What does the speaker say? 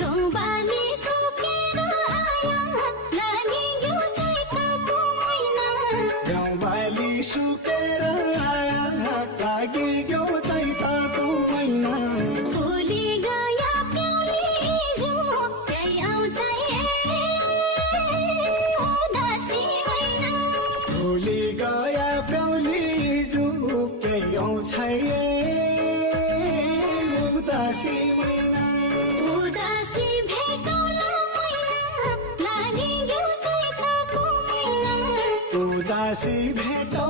गाउँबाली सुकेर आया लागि यो चैताको महिना गाउँबाली सुकेर आया लागि यो चैताको महिना भोलि गया प्याउली हिजो त्यही आउँछ उदासी महिना भोलि गया प्याउली जो केही आउँछ उदासी महिना उदासी भेटौला महिना लागि यो चैताको महिना उदासी भेटौ